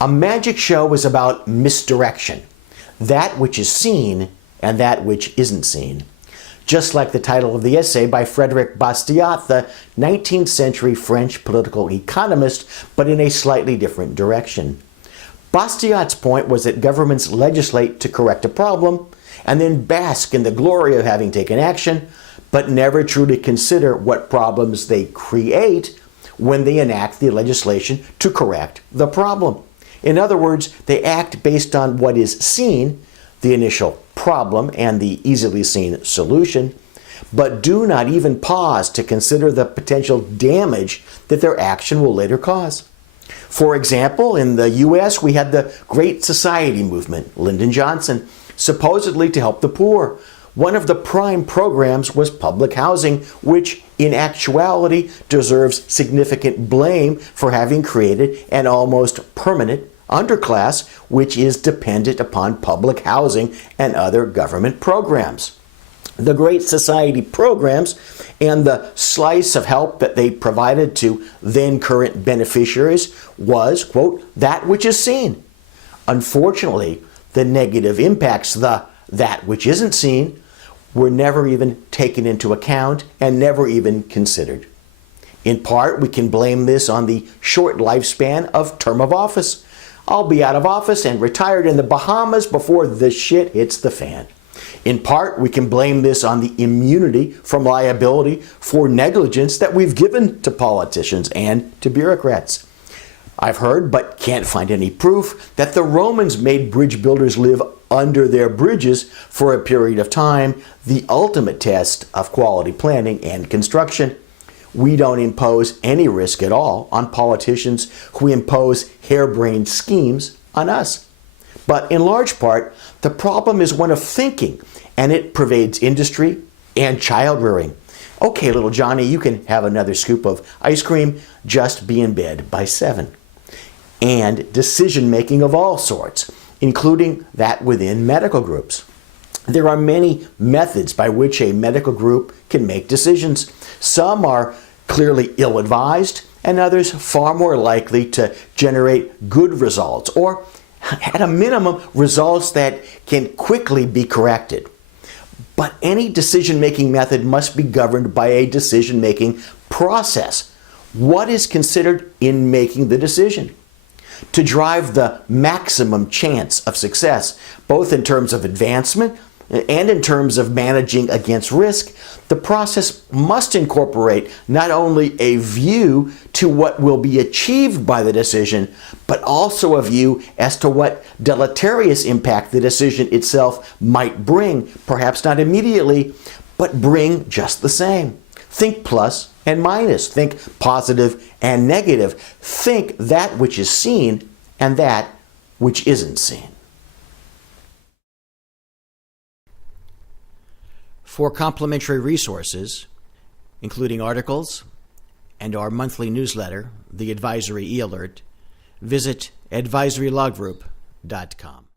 A magic show is about misdirection, that which is seen and that which isn't seen. Just like the title of the essay by Frederic Bastiat, the 19th century French political economist, but in a slightly different direction. Bastiat's point was that governments legislate to correct a problem and then bask in the glory of having taken action, but never truly consider what problems they create when they enact the legislation to correct the problem. In other words, they act based on what is seen, the initial problem and the easily seen solution, but do not even pause to consider the potential damage that their action will later cause. For example, in the U.S., we had the Great Society movement, Lyndon Johnson, supposedly to help the poor. One of the prime programs was public housing, which in actuality deserves significant blame for having created an almost permanent underclass, which is dependent upon public housing and other government programs. The Great Society programs and the slice of help that they provided to then current beneficiaries was, quote, that which is seen. Unfortunately, the negative impacts, that which isn't seen, were never even taken into account and never even considered. In part, we can blame this on the short lifespan of term of office. I'll be out of office and retired in the Bahamas before the shit hits the fan. In part, we can blame this on the immunity from liability for negligence that we've given to politicians and to bureaucrats. I've heard, but can't find any proof, that the Romans made bridge builders live under their bridges for a period of time, the ultimate test of quality planning and construction. We don't impose any risk at all on politicians who impose harebrained schemes on us. But in large part, the problem is one of thinking, and it pervades industry and child rearing. Okay, little Johnny, you can have another scoop of ice cream, just be in bed by 7. And decision-making of all sorts, including that within medical groups. There are many methods by which a medical group can make decisions. Some are clearly ill-advised, and others far more likely to generate good results, or at a minimum, results that can quickly be corrected. But any decision-making method must be governed by a decision-making process. What is considered in making the decision? To drive the maximum chance of success, both in terms of advancement and in terms of managing against risk, the process must incorporate not only a view to what will be achieved by the decision, but also a view as to what deleterious impact the decision itself might bring, perhaps not immediately, but bring just the same. Think plus and minus. Think positive and negative. Think that which is seen and that which isn't seen. For complimentary resources, including articles and our monthly newsletter, The Advisory E-Alert, visit advisorylawgroup.com.